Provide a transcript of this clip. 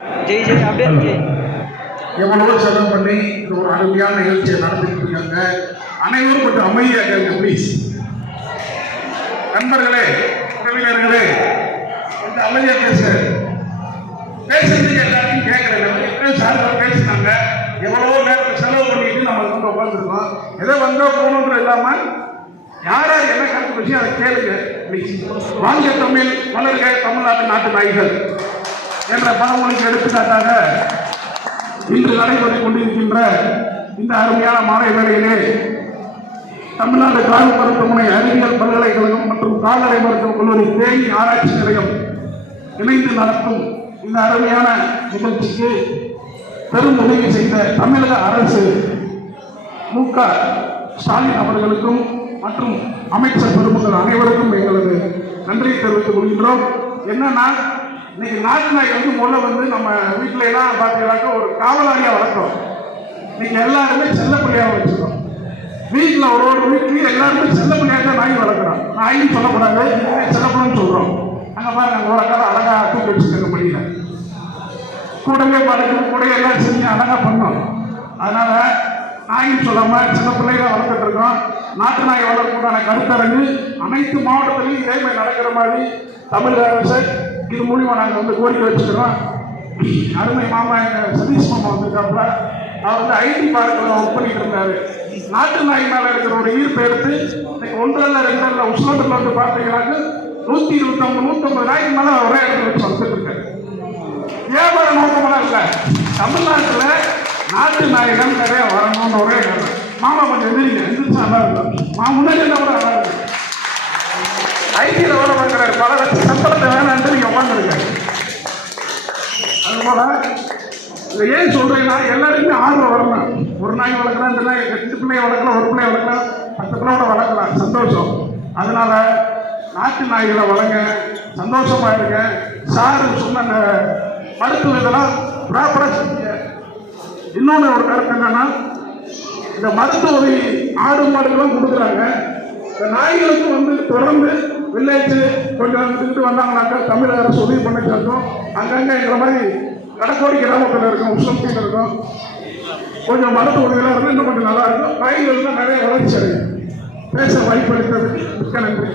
ஜெய் ஜெய் அப்படியே ஜெய். எவ்வளவோ செலவு பண்ணி இந்த ஒரு அருமையான நிகழ்ச்சியை நடத்திட்டு இருக்காங்க. அனைவரும் கொஞ்சம் அமைதியாக கேளுங்க ப்ளீஸ் நண்பர்களே உறவினர்களே கொஞ்சம் அமைதியாக பேசு பேசுறதுக்கு எல்லாத்தையும் கேட்கறேன். சார் பேசினாங்க. எவ்வளவோ நேரத்தை செலவு பண்ணிட்டு நம்ம வந்து உட்காந்துருக்கோம் ஏதோ வந்தோ போகணுன்ற இல்லாம யார் யார் என்ன கருத்து விஷயம் அதை கேளுங்க ப்ளீஸ் வாங்க தமிழ் வளர்க தமிழ்நாட்டு நாட்டு நாய்கள். என்ற பழமொழிக்கு எடுத்துக்காட்டாக இன்று நடைபெற்றுக் கொண்டிருக்கின்ற இந்த அருமையான மாலை வேளையிலே தமிழ்நாடு கால் மருத்துவமனை அறிவியல் பல்கலைக்கழகம் மற்றும் கால்நடை மருத்துவக் கல்லூரி தேனி ஆராய்ச்சி நிலையம் இணைந்து நடத்தும் இந்த அருமையான நிகழ்ச்சிக்கு பெரும் உதவி செய்த தமிழக அரசு மு க ஸ்டாலின் அவர்களுக்கும் மற்றும் அமைச்சர் பெருமக்கள் அனைவருக்கும் எங்களது நன்றியை தெரிவித்துக் கொள்கின்றோம். என்னன்னா இன்னைக்கு நாட்டு நாய் வந்து முதல்ல வந்து நம்ம வீட்டில எல்லாம் பார்த்தீங்கன்னாக்கா ஒரு காவலாளியா வளர்க்குறோம். இன்னைக்கு எல்லாருமே செல்ல பிள்ளையா வச்சுக்கிறோம் வீட்டில் ஒரு ஒரு வீட்லையும் எல்லாருமே செல்ல பிள்ளையா தான் நாய் வளர்க்குறோம் நாயின்னு சொல்லக்கூடாது செல்லப்படம்னு சொல்றோம். அங்கே பாருங்க நாங்கள் ஒரு அக்கா அழகா தூக்கி வச்சுருக்க முடியல கூடவே படைக்கணும் கூட எல்லாம் செஞ்சு அழகா பண்ணோம். அதனால நாயின்னு சொல்லாம சின்ன பிள்ளைகளை வளர்த்துட்டு இருக்கோம் நாட்டு நாய் வளர்ப்புக்கான கருத்தரங்கு அனைத்து மாவட்டத்திலையும் இதே மாதிரி நடக்கிற மாதிரி தமிழக அரசு இது மூலியமா நாங்கள் வந்து கோரிக்கை வச்சுக்கிறோம் அருமை மாமா எங்க சதீஷ் மாமா வந்திருக்காப்புல. அவர் வந்து ஐடி பார்க்கில் ஒர்க் பண்ணிட்டு இருந்தாரு. நாட்டு நாய் மேலே இருக்கிற ஒரு ஈர்ப்பை எடுத்து இன்னைக்கு ஒன்றரை ரெண்டு உஷ்ணத்தில் வந்து பார்த்தீங்கன்னாக்க நூற்றி இருபத்தொம்பது நூற்றம்பது நாய்க்கு மேலே ஒரே இடத்துல வச்சு வளர்த்துட்டு வியாபார நோக்கமெல்லாம் இல்லை தமிழ்நாட்டில் நாட்டு நாயிடம் நிறைய வரணும்னு ஒரே காரணம் மாமா கொஞ்சம் எதிரிங்க எந்திரிச்சா நல்லா இருக்கும். மா முன்னாடி என்ன கூட நல்லா இருக்கும். ஐடியில் வர பார்க்குறாரு. பல லட்சம் சம்பளத்தை வேணாம் அதுபோல ஏன் சொல்றேன்னா எல்லாருக்குமே ஆர்வம் வரணும். ஒரு நாய் வளர்க்கலாம் இந்த நாய் ரெண்டு பிள்ளைய வளர்க்கலாம் ஒரு பிள்ளைய வளர்க்கலாம் பத்து பிள்ளையோட வளர்க்கலாம். சந்தோஷம். அதனால நாட்டு நாய்களை வளங்க சந்தோஷமாக இருங்க. சார் சொன்ன அந்த மருத்துவ இதெல்லாம் ப்ராப்பராக செஞ்சீங்க இன்னொன்று ஒரு கருத்து என்னன்னா இந்த மருத்துவ உதவி ஆடு மாடுகளும் கொடுக்குறாங்க. இந்த நாய்களுக்கு வந்து தொடர்ந்து வில்லேஜ் கொஞ்சம் வந்துட்டு வந்தாங்கனாக்கா தமிழக அரசு உதவி பண்ண சேர்ந்தோம் அங்கங்கே இருக்கிற மாதிரி கடற்கோடி கிராமத்தில் இருக்கும் உஷ்ணத்தில் இருக்கும். கொஞ்சம் மருத்துவ உதவியெல்லாம் இருந்தால் இன்னும் கொஞ்சம் நல்லா இருக்கும். நாய்கள் தான் நிறைய வளர்ச்சி அடையும். பேச வாய்ப்பு அளித்தது. மிக்க நன்றி.